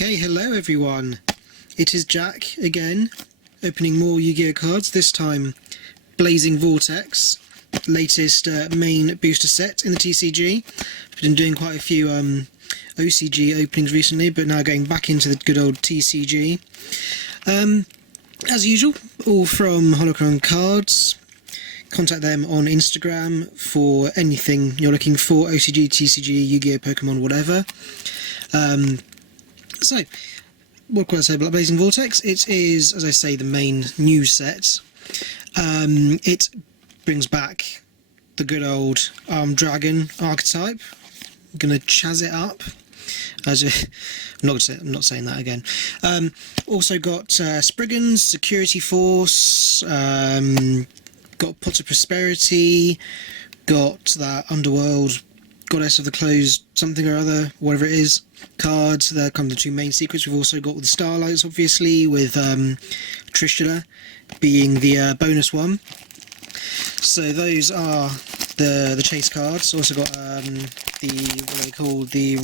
Okay, hello everyone. It is Jack again, opening more Yu-Gi-Oh cards, this time Blazing Vortex, latest main booster set in the TCG. I've been doing quite a few OCG openings recently, but now going back into the good old TCG. As usual, all from Holocron Cards. Contact them on Instagram for anything you're looking for, OCG, TCG, Yu-Gi-Oh, Pokemon, whatever. So, what can I say about Blazing Vortex? It is, as I say, the main new set. It brings back the good old Dragon archetype. I'm going to chaz it up. I'm not saying that again. Also got Spriggans, Security Force, got Pot of Prosperity, got that Underworld Goddess of the Closed something or other, whatever it is, cards. They're kind of the two main secrets. We've also got the Starlights, obviously, with Trishula being the bonus one. So those are the chase cards. Also got the, what are they called, the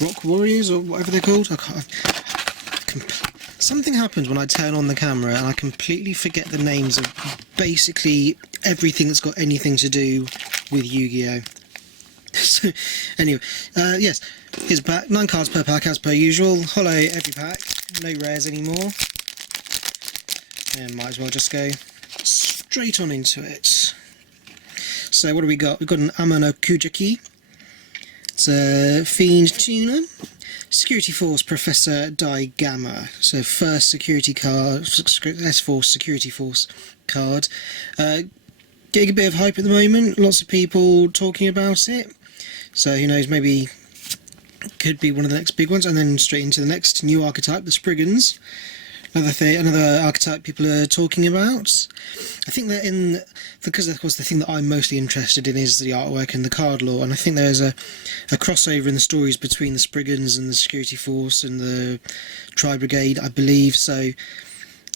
Rock Warriors, or whatever they're called. Something happens when I turn on the camera and I completely forget the names of basically everything that's got anything to do with Yu-Gi-Oh! So, anyway, yes, here's a pack. 9 cards per pack as per usual. Holo every pack. No rares anymore. And might as well just go straight on into it. So what do we got? We've got an Amano Kujaki. It's a Fiend Tuner. Security Force Professor Digemon. So first security card, S-Force Security Force card. Getting a bit of hype at the moment. Lots of people talking about it. So who knows, maybe could be one of the next big ones. And then straight into the next new archetype, the Spriggans. Another archetype people are talking about. I think that because of course the thing that I'm mostly interested in is the artwork and the card lore, and I think there's a crossover in the stories between the Spriggans and the Security Force and the Tri Brigade, I believe, so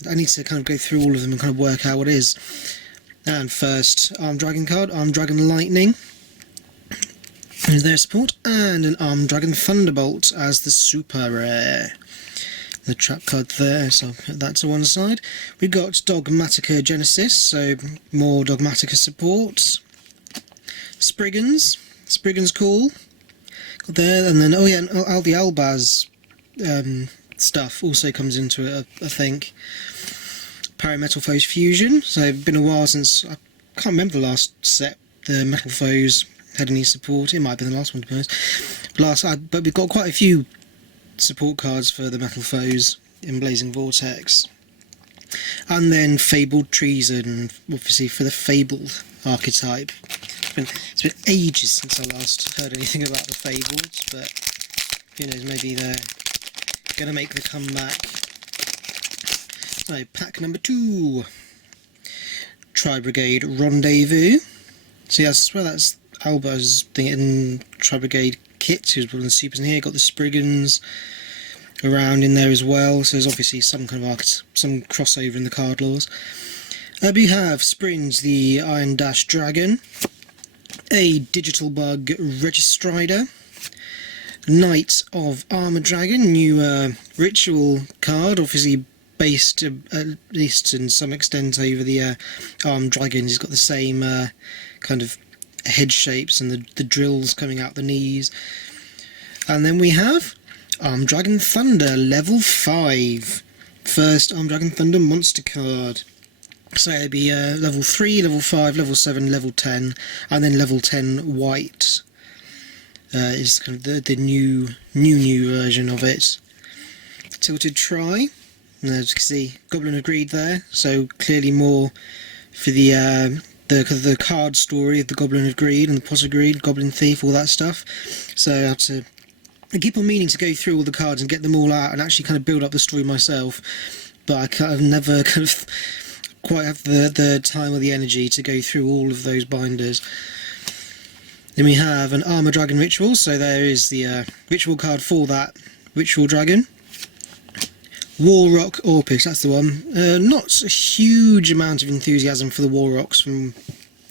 I need to kind of go through all of them and kind of work out what it is. And first, Armed Dragon card, Armed Dragon Lightning is their support, and an Armed Dragon Thunderbolt as the super rare. The trap card there, so I'll put that to one side. We've got Dogmatica Genesis, so more Dogmatica support. Spriggans cool. Got there, and then, oh yeah, and the Albaz stuff also comes into it, I think. Parametal Foes Fusion, so it's been a while since, I can't remember the last set the Metal Foes had any support. It might have been the last one, to be honest. But we've got quite a few support cards for the Metal Foes in Blazing Vortex. And then Fabled Treason, obviously for the Fabled archetype. It's been ages since I last heard anything about the Fabled, but who knows, maybe they're going to make the comeback. So, pack number 2. Tri Brigade Rendezvous. So yeah, I swear that's Alba's thing in Tri Brigade kit, who's one of the supers in here. Got the Spriggans around in there as well, so there's obviously some kind of some crossover in the card laws. We have Springs, the Iron Dash Dragon, a Digital Bug Registrider, Knight of Armor Dragon, new ritual card, obviously based at least in some extent over the Armed Dragons. He's got the same kind of head shapes and the drills coming out the knees. And then we have Armed Dragon Thunder, level 5. First Armed Dragon Thunder monster card. So it'd be level 3, level 5, level 7, level 10, and then level 10 white. Is kind of the new version of it. Tilted Tri. And as you can see, Goblin of Greed there, so clearly more for the card story of the Goblin of Greed and the Pot of Greed, Goblin Thief, all that stuff. So I keep on meaning to go through all the cards and get them all out and actually kind of build up the story myself, but I kind of never kind of quite have the time or the energy to go through all of those binders. Then we have an Armor Dragon Ritual, so there is the ritual card for that Ritual Dragon. War Rock Orpix, that's the one. Not a huge amount of enthusiasm for the War Rocks from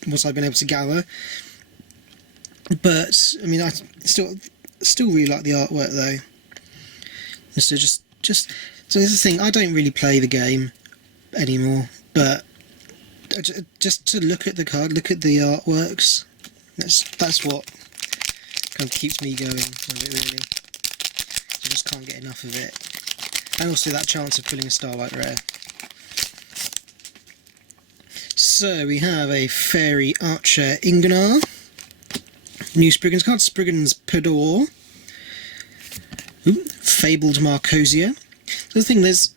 what I've been able to gather, but I mean, I still really like the artwork though. So so here's the thing, I don't really play the game anymore, but just to look at the card, look at the artworks, that's what kind of keeps me going with it, really. I just can't get enough of it. And also that chance of pulling a Starlight Rare. So we have a Fairy Archer Ingunar, new Spriggans card, Spriggans Pedor, Fabled Marcosia. So the thing, there's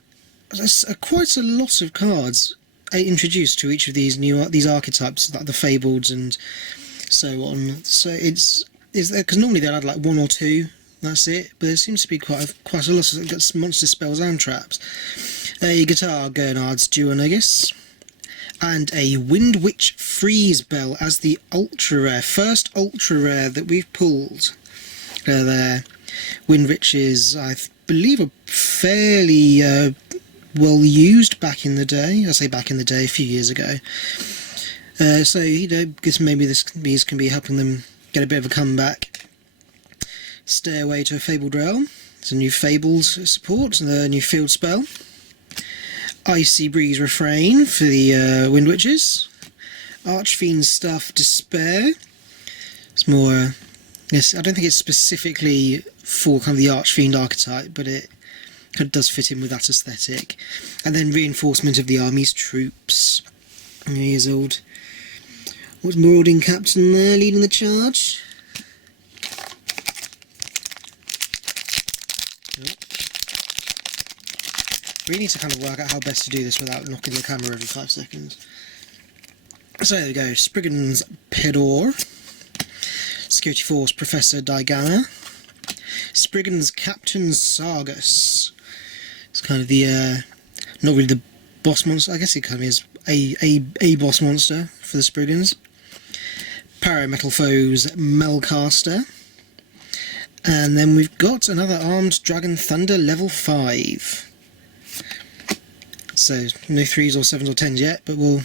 quite a lot of cards introduced to each of these archetypes, like the Fabled and so on. So it's because normally they'll add like one or two, that's it. But there seems to be quite a lot of monster spells and traps. A Guitar Gernard's Duonagus, and a Wind Witch Freeze Bell as the ultra rare, first ultra rare that we've pulled. There, Wind Witches, I believe, are fairly well used back in the day. I say back in the day, a few years ago. So you know, guess maybe these can be helping them get a bit of a comeback. Stairway to a Fabled Realm. It's a new Fabled support, the new field spell. Icy Breeze Refrain for the Wind Witches. Archfiend's Staff Despair. It's more, yes, I don't think it's specifically for kind of the Archfiend archetype, but it kind of does fit in with that aesthetic. And then Reinforcement of the Army's Troops. Here's old, what's Marauding Captain there leading the charge? We need to kind of work out how best to do this without knocking the camera every 5 seconds. So there we go, Spriggans Pedor, Security Force Professor Digemon, Spriggans Captain Sargus. It's kind of the, not really the boss monster, I guess it kind of is a boss monster for the Spriggans. Parametal Foes Melcaster. And then we've got another Armed Dragon Thunder level 5. So no 3s or 7s or 10s yet, but we'll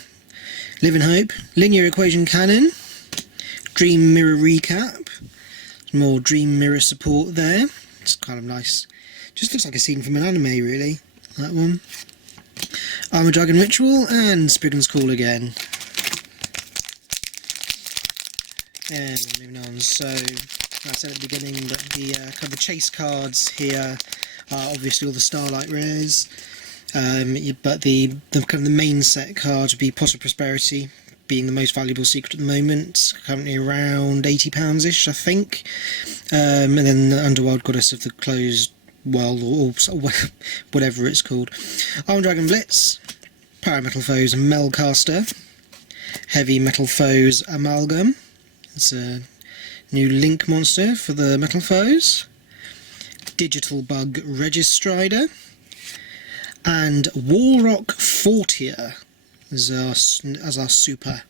live in hope. Linear Equation Cannon, Dream Mirror Recap, more Dream Mirror support there. It's kind of nice. Just looks like a scene from an anime, really. That one. Armor Dragon Ritual and Spriggan's Call again. And moving on. So I said at the beginning that the kind of the chase cards here are obviously all the Starlight Rares. But the kind of the main set card would be Pot of Prosperity, being the most valuable secret at the moment, currently around £80-ish, I think. And then the Underworld Goddess of the Closed World, or whatever it's called. Armor Dragon Blitz, Parametal Foes Melcaster, Heavy Metal Foes Amalgam. It's a new Link monster for the Metal Foes. Digital Bug Registrider. And Walrock Fortier as our super.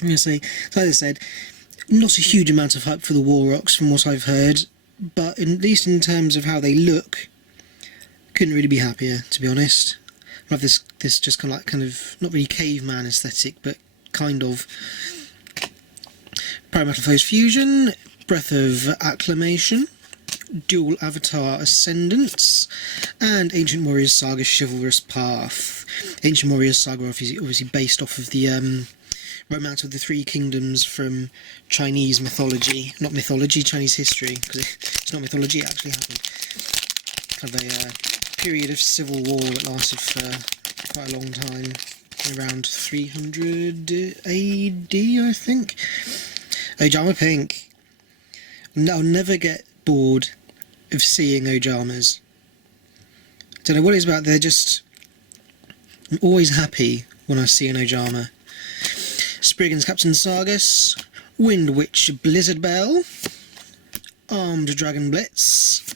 I'm going to say, so as I said, not a huge amount of hype for the Walrocks from what I've heard, but at least in terms of how they look, couldn't really be happier, to be honest. I love this just kind of not really caveman aesthetic, but kind of. Parametal Foes Fusion, Breath of Acclamation, Dual Avatar Ascendance, and Ancient Warriors Saga Chivalrous Path. Ancient Warriors Saga obviously based off of the Romance of the Three Kingdoms from Chinese mythology. Not mythology, Chinese history, because it's not mythology, it actually happened. Kind of a period of civil war that lasted for quite a long time, around 300 AD, I think. Ojama Pink. I'll never get bored of seeing Ojamas. Don't know what it's about, I'm always happy when I see an Ojama. Spriggan's Captain Sargus, Wind Witch Blizzard Bell, Armed Dragon Blitz,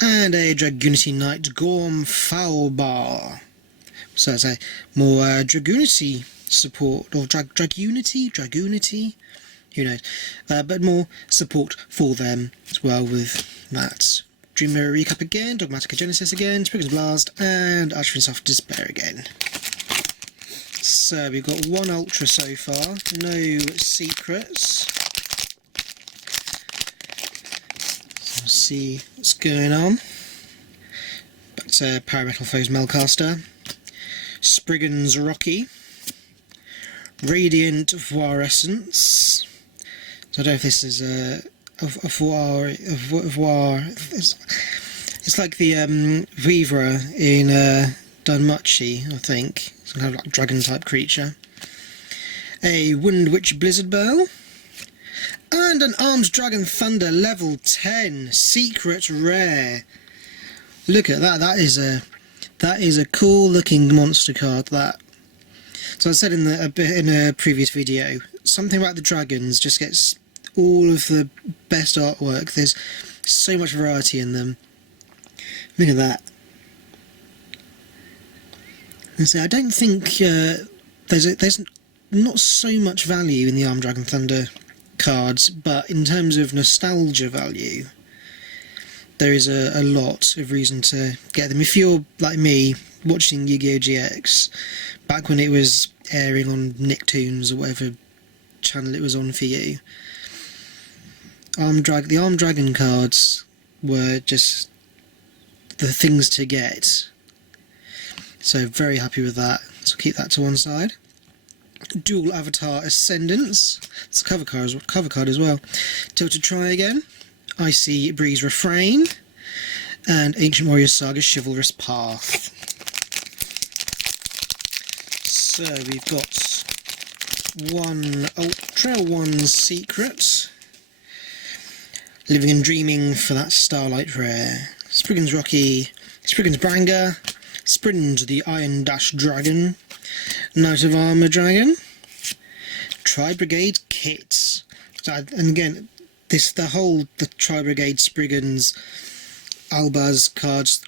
and a Dragoonity Knight Gorm Foulbar. So that's a more Dragoonity support, or Dragoonity, who knows, but more support for them as well with that. Dream Mirror Recap again, Dogmatica Genesis again, Spriggan's Blast, and Archfiend's Staff Despair again. So we've got one Ultra so far, no secrets. So let's see what's going on. Parametalfoes Melcaster, Spriggan's Rocky, Radiant Fluorescence. So I don't know if this is a it's like the Vivra in Danmachi, I think. Some kind of like dragon type creature. A Wind Witch Blizzard Bell. And an Armed Dragon Thunder level 10 secret rare. Look at that. That is a cool looking monster card. That. So I said in a previous video, something about the dragons just gets all of the best artwork. There's so much variety in them. Look at that. And so I don't think there's not so much value in the Armed Dragon Thunder cards, but in terms of nostalgia value, there is a lot of reason to get them. If you're like me, watching Yu-Gi-Oh! GX back when it was airing on Nicktoons or whatever channel it was on for you, the Armed Dragon cards were just the things to get. So very happy with that. So keep that to one side. Dual Avatar Ascendance. It's a cover card as well. Tilted Try Again. Icy Breeze Refrain. And Ancient Warrior Saga Chivalrous Path. So we've got one Ultra, one Secret. Living and Dreaming for that Starlight rare. Spriggan's Rocky. Spriggan's Branger. Sprint the Iron Dash Dragon. Knight of Armour Dragon, Tri-Brigade Kit. And again, the Tri-Brigade Spriggans, Albaz cards,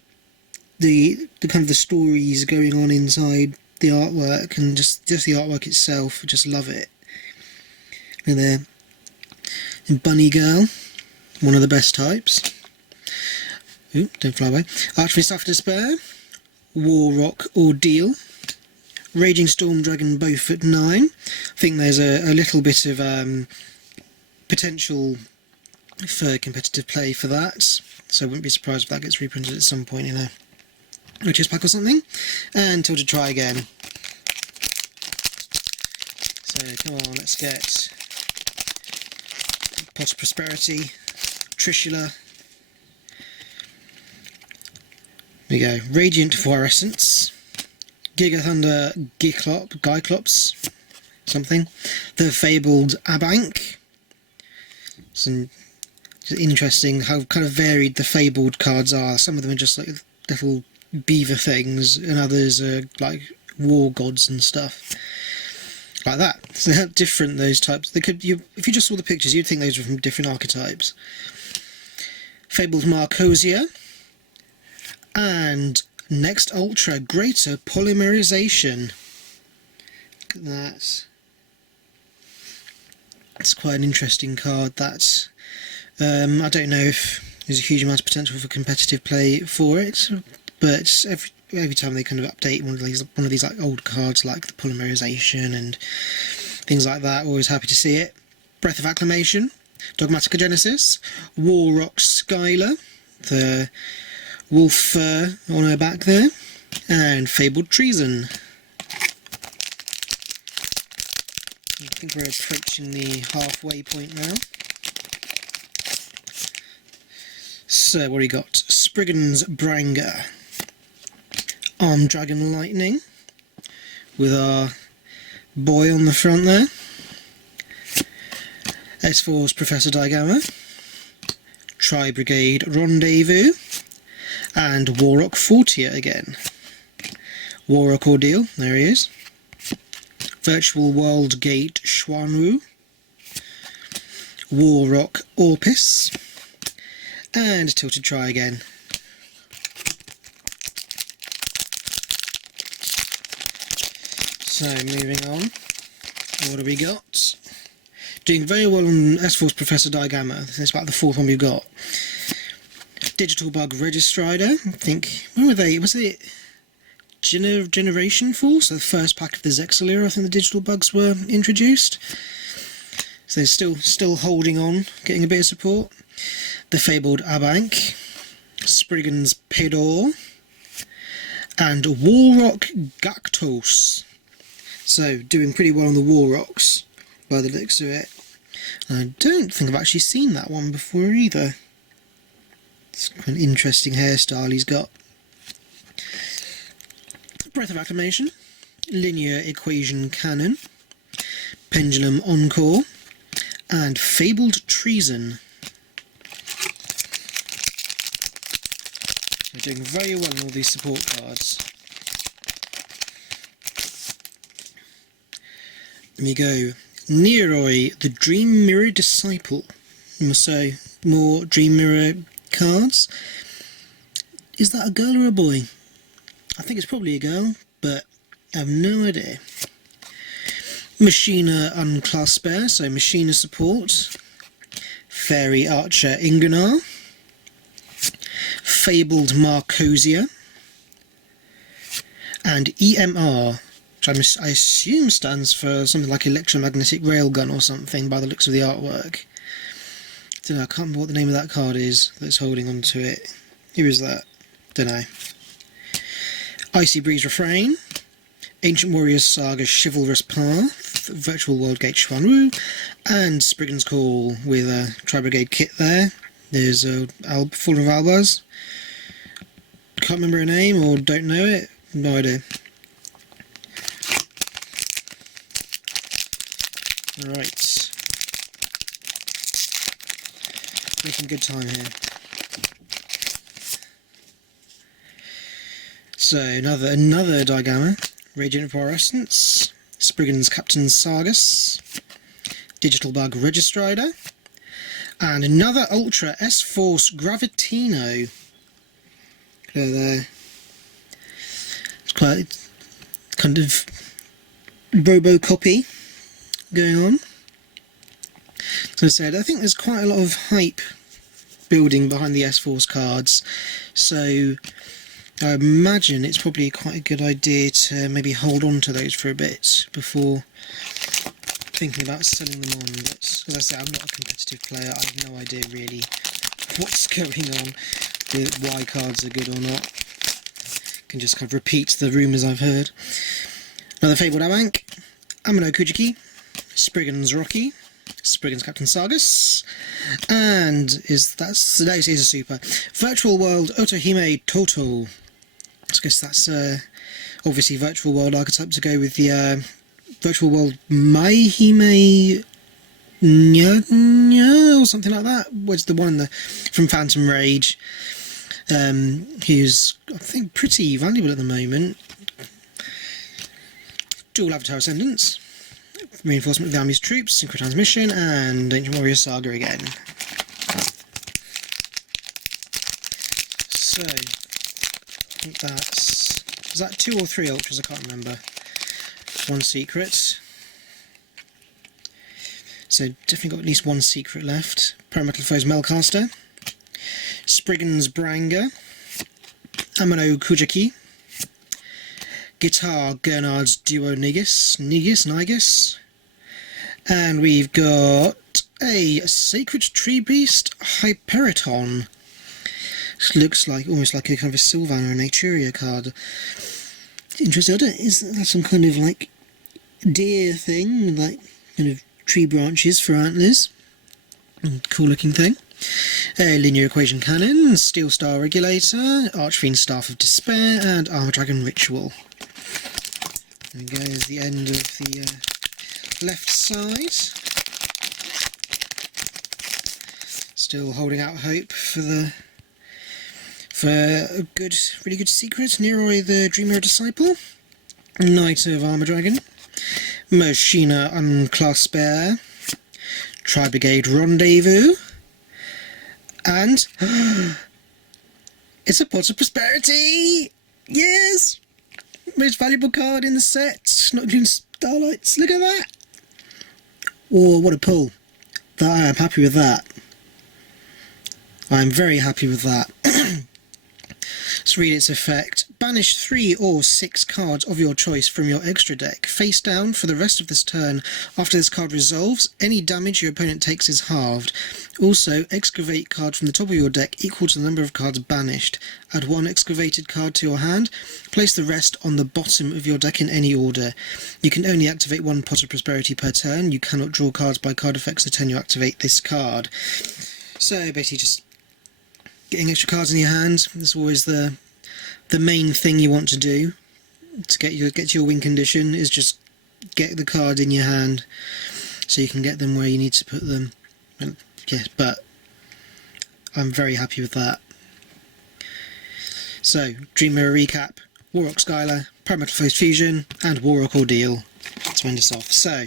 the kind of the stories going on inside the artwork, and just the artwork itself, I just love it. And there, and Bunny Girl, one of the best types. Ooh, don't fly away. Archfiend Suffer Despair, War Rock Ordeal, Raging Storm Dragon both at 9. I think there's a little bit of potential for competitive play for that, so I wouldn't be surprised if that gets reprinted at some point in a Riches pack or something. And Tilted Try Again. So come on, let's get Pot of Prosperity, Trishula. There we go. Radiant Fluorescence, Giga Thunder Gyclops, something. The Fabled Abank. Some interesting how kind of varied the Fabled cards are. Some of them are just like little beaver things, and others are like war gods and stuff like that. So they're different, those types. If you just saw the pictures, you'd think those were from different archetypes. Fabled Marcosia, and next Ultra Greater Polymerization. Look at that. It's quite an interesting card. That I don't know if there's a huge amount of potential for competitive play for it, but every time they kind of update one of these like old cards like the Polymerization and things like that, always happy to see it. Breath of Acclamation, Dogmatica Genesis, War Rock Skylar, the wolf fur on her back there, and Fabled Treason. I think we're approaching the halfway point now. So what do we got? Spriggan's Branger, Armed Dragon Lightning, with our boy on the front there. S4's Professor Digemon, Tri-Brigade Rendezvous, and Warrock Fortier again. Warrock Ordeal, there he is. Virtual World Gate Xuanwu, Warrock Orpis, and Tilted Try Again. So moving on, what have we got? Doing very well on S4's Professor Digemon. It's about the fourth one we've got. Digital Bug Registrider, I think, when were they? Was it Generation 4? So the first pack of the Zexal era, I think the digital bugs were introduced. So they're still holding on, getting a bit of support. The Fabled Abank, Spriggan's Pedor, and Walrock Gactos. So doing pretty well on the Walrocks by the looks of it. I don't think I've actually seen that one before either. It's quite an interesting hairstyle he's got. Breath of Acclamation, Linear Equation Cannon, Pendulum Encore, and Fabled Treason. We're doing very well on all these support cards. There we go. Neroi, the Dream Mirror Disciple. So, more Dream Mirror cards. Is that a girl or a boy? I think it's probably a girl, but I have no idea. Machina Unclasper, so Machina support. Fairy Archer Ingunar. Fabled Marcosia. And EMR, which I assume stands for something like electromagnetic railgun or something by the looks of the artwork. I don't know, I can't remember what the name of that card is that's holding on to it. Who is that? Don't know. Icy Breeze Refrain, Ancient Warriors Saga Chivalrous Path, Virtual World Gate Xuanwu, and Spriggan's Call with a Tri-Brigade kit there. There's Fallen of Albaz. Can't remember her name or don't know it. No idea. Right. Making good time here. So another Digamma, Radiant Fluorescence, Spriggan's Captain Sargus, Digital Bug Registrider, and another Ultra S-Force Gravitino. Go there. It's quite kind of Robo-copy going on. As I said, I think there's quite a lot of hype building behind the S-Force cards, so I imagine it's probably quite a good idea to maybe hold on to those for a bit before thinking about selling them on. But as I say, I'm not a competitive player. I have no idea really what's going on with why cards are good or not. I can just kind of repeat the rumours I've heard. Another Fabled Abank, Amino Kujiki, Spriggan's Rocky, Spriggan's Captain Sargus, and that is a super. Virtual World Otohime Toto. I guess that's obviously Virtual World archetype to go with the Virtual World Maihime Nya or something like that. What's the one from Phantom Rage? Who's, I think, pretty valuable at the moment. Dual Avatar Ascendants, Reinforcement of the Army's Troops, Synchro Transmission, and Ancient Warrior Saga again. So, I think is that 2 or 3 ultras? I can't remember. 1 secret. So definitely got at least 1 secret left. Parametal Foes Melcaster, Spriggan's Branga, Amano Kujaki, Guitar Gernard's Duo Nigus, and we've got a Sacred Tree Beast Hyperiton. This looks like almost like a kind of a Sylvan or a Naturia card. Interesting. I don't, is that some kind of like deer thing, like kind of tree branches for antlers? Cool looking thing. Linear Equation Cannon, Steel Star Regulator, Archfiend Staff of Despair, and Armor Dragon Ritual. There we go, there's the end of the left side. Still holding out hope for a really good secret. Neroi the Dreamer Disciple, Knight of Armor Dragon, Machina Unclasper, Tri-Brigade Rendezvous, and it's a Pot of Prosperity! Yes! Most valuable card in the set, not including Starlights. Look at that! Oh, what a pull. I am happy with that. I'm very happy with that. Let's read its effect. Banish 3 or 6 cards of your choice from your extra deck, face down for the rest of this turn. After this card resolves, any damage your opponent takes is halved. Also, excavate card from the top of your deck equal to the number of cards banished. Add 1 excavated card to your hand. Place the rest on the bottom of your deck in any order. You can only activate 1 Pot of Prosperity per turn. You cannot draw cards by card effects the turn you activate this card. So basically just getting extra cards in your hand is always the main thing you want to do to get to your win condition, is just get the card in your hand so you can get them where you need to put them. And, yeah, but I'm very happy with that. So, Dream Mirror recap, Warrock Skylar, Parametal Foes Fusion, and Warrock Ordeal to end us off. So,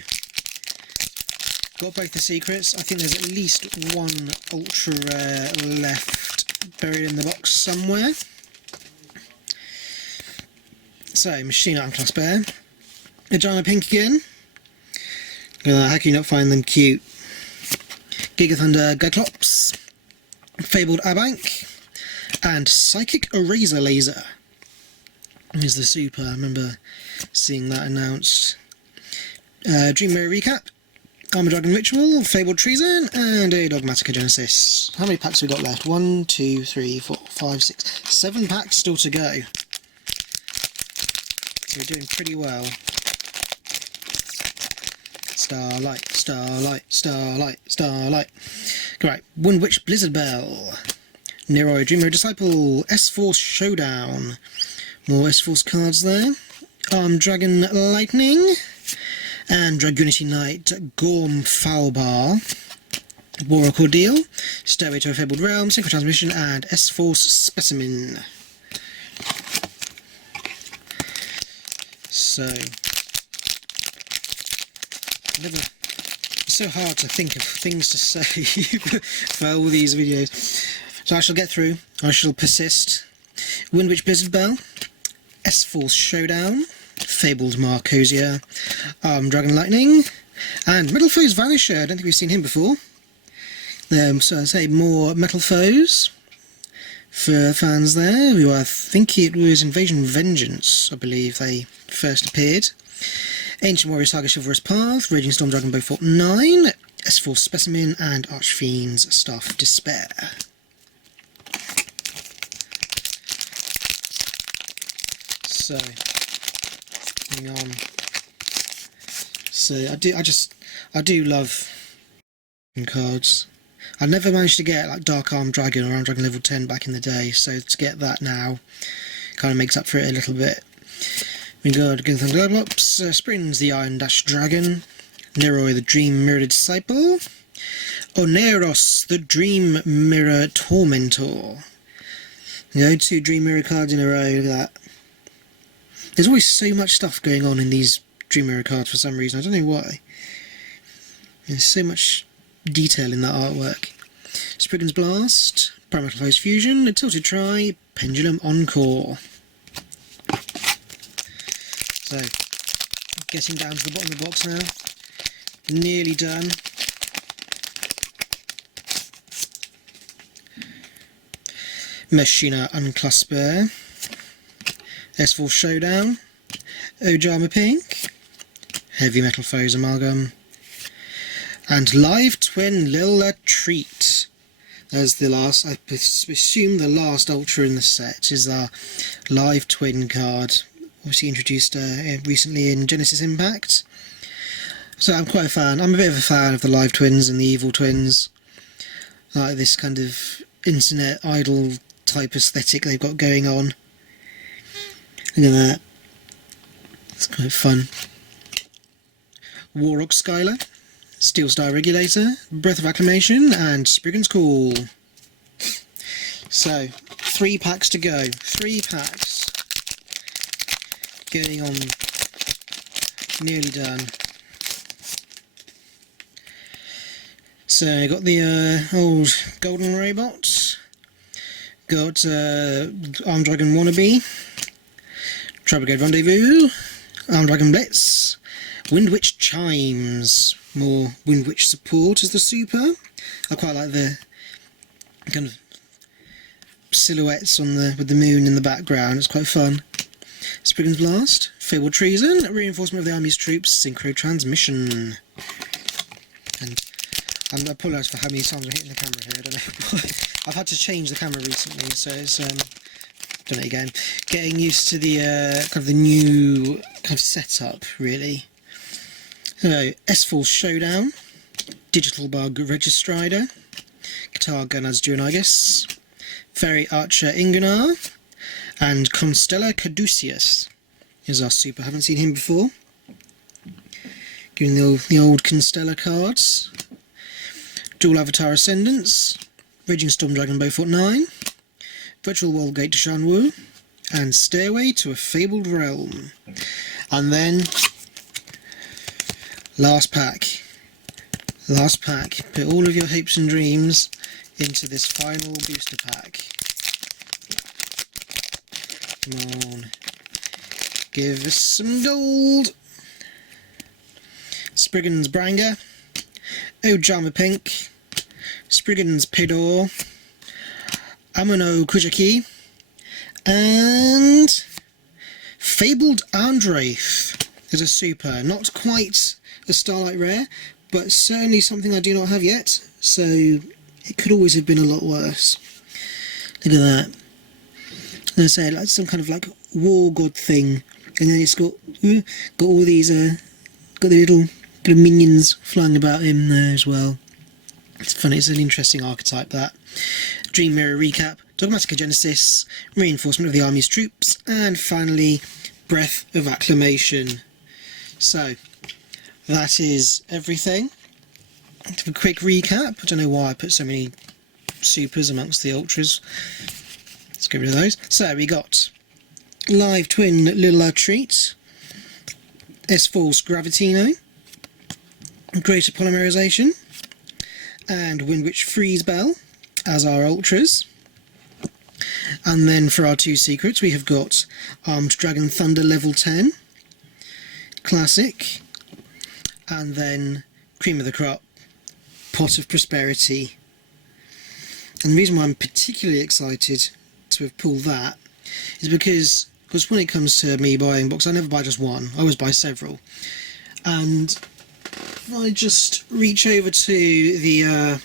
got both the secrets. I think there's at least one ultra rare left buried in the box somewhere. So, Machina Unclassed Bear, Ajana Pink again. How can you not find them cute? Giga Thunder Gyclops, Fabled Abank, and Psychic Eraser Laser is the super. I remember seeing that announced. Dream Mirror recap, Armor Dragon Ritual, Fabled Treason, and a Dogmatica Genesis. How many packs have we got left? 1, 2, 3, 4, 5, 6, 7 packs still to go. So we're doing pretty well. Starlight, Starlight, Starlight, Starlight. Right, Wind Witch Blizzard Bell, Neroi Dreamer Disciple, S-Force Showdown. More S-Force cards there. Dragon Lightning, and Dragunity Knight Gorm Foulbar, Warrock Ordeal, Stairway to a Fabled Realm, Synchro Transmission, and S-Force Specimen. So, it's so hard to think of things to say for all these videos. So I shall get through, I shall persist. Wind Witch Blizzard Bell, S-Force Showdown, Fabled Marcosia, Dragon Lightning, and Metal Foes Vanisher. I don't think we've seen him before. So I say more Metal Foes for fans there. I think it was Invasion Vengeance, I believe they first appeared. Ancient Warrior Saga Chivalrous Path, Raging Storm Dragon Beaufort 9, S-Force Specimen, and Archfiend's Staff of Despair. So, hang on. So I do love cards. I never managed to get like Dark Arm Dragon or Arm Dragon level 10 back in the day, so to get that now kind of makes up for it a little bit. We got Giga Thunder Gyclops, Springs the Iron Dash Dragon, Neroi the Dream Mirror Disciple, Oneros the Dream Mirror Tormentor. You know, 2 Dream Mirror cards in a row, look at that. There's always so much stuff going on in these Dream Mirror cards for some reason, I don't know why. There's so much detail in that artwork. Spriggan's Blast, Parametal Foes Fusion, a Tilted Try, Pendulum Encore. So, getting down to the bottom of the box now. Nearly done. Machina Unclassed Bear, S-Force Showdown, Ojama Pink, Heavy Metal Foes Amalgam, and Live Twin Lilla Treat. As the last, I assume the last Ultra in the set is our Live Twin card, obviously introduced recently in Genesis Impact. So I'm quite a fan. I'm a bit of a fan of the Live Twins and the Evil Twins. I like this kind of internet idol type aesthetic they've got going on. Look at that. It's quite fun. Warrock Skylar, Steel Star Regulator, Breath of Acclamation, and Spriggan's Call. So, 3 packs to go. 3 packs. Going on. Nearly done. So, got the old Golden Robot. Got Arm Dragon Wannabe. Tribrigade Rendezvous. Arm Dragon Blitz. Wind Witch Chimes. More Wind Witch support as the super. I quite like the kind of silhouettes on with the moon in the background. It's quite fun. Spriggan's Blast, Fabled Treason, Reinforcement of the Army's Troops, Synchro Transmission. And I apologise for how many times I'm hitting the camera here. I don't know why. I've had to change the camera recently, so it's don't know again. Getting used to the kind of the new kind of setup, really. So S-Force Showdown, Digital Bug Registrider, Guitar Gunners Duonigus, Fairy Archer Ingunar, and Constella Caduceus is our super. Haven't seen him before. Giving the old Constella cards. Dual Avatar Ascendants, Raging Storm Dragon Beaufort 9, Virtual World Gate to Shanwu, and Stairway to a Fabled Realm. And then last pack. Put all of your hopes and dreams into this final booster pack. Come on. Give us some gold. Spriggan's Branger, Ojama Pink, Spriggan's Pedor, Amano Kujaki, and Fabled Arndraith is a super. Not quite a Starlight Rare, but certainly something I do not have yet, so it could always have been a lot worse. Look at that. As I said, like some kind of like war god thing, and then it's got all these got the little minions flying about him there as well. It's funny, it's an interesting archetype, that. Dream Mirror Recap, Dogmatica Genesis, Reinforcement of the Army's Troops, and finally Breath of Acclamation. So that is everything. A quick recap. I don't know why I put so many supers amongst the ultras. Let's get rid of those. So we got Live Twin Lilla Treat, S-Force Gravitino, Greater Polymerization, and Windwitch Freeze Bell as our ultras. And then for our two secrets we have got Armed Dragon Thunder level 10 Classic, and then Cream of the Crop Pot of Prosperity. And the reason why I'm particularly excited to have pulled that is because when it comes to me buying boxes, I never buy just one, I always buy several. And if I just reach over to the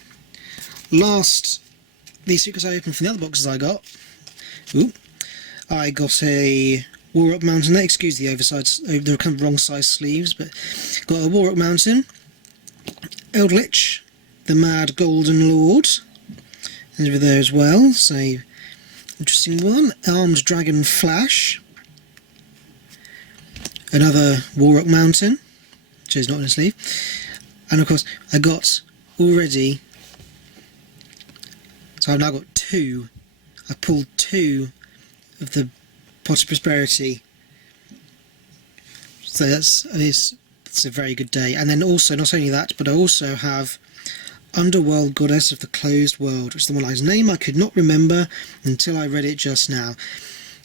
these secrets I opened from the other boxes I got. Ooh, I got a Warrock Mountain there, excuse the they're kind of wrong size sleeves, but got a Warrock Mountain, Eldritch, the Mad Golden Lord, over there as well, so interesting one. Armed Dragon Flash, another Warrock Mountain, which is not in a sleeve, and of course I got already, so I've now got two. I pulled two of the Pot of Prosperity, so it's a very good day. And then also, not only that, but I also have Underworld Goddess of the Closed World, which is the one whose name I could not remember until I read it just now.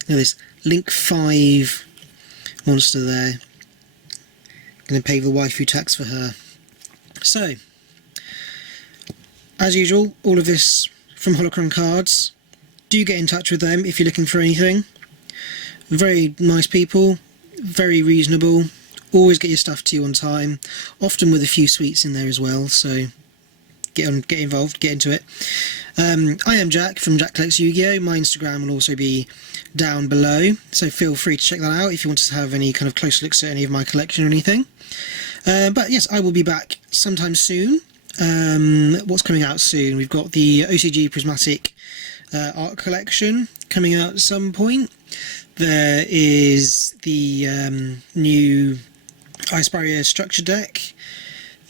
Now this Link 5 monster there. Going to pay the waifu tax for her. So, as usual, all of this from Holocron Cards. Do get in touch with them if you're looking for anything. Very nice people, very reasonable, always get your stuff to you on time, often with a few sweets in there as well, so get involved, get into it. I am Jack from Jack Collects Yu-Gi-Oh! My Instagram will also be down below, so feel free to check that out if you want to have any kind of close looks at any of my collection or anything. But yes, I will be back sometime soon. What's coming out soon? We've got the OCG Prismatic art collection coming out at some point. There is the new Ice Barrier structure deck.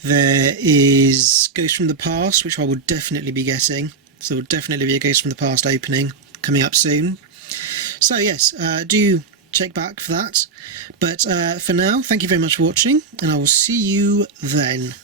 There is Ghost from the Past, which I will definitely be getting. So there will definitely be a Ghost from the Past opening coming up soon. So yes, do check back for that. But for now, thank you very much for watching, and I will see you then.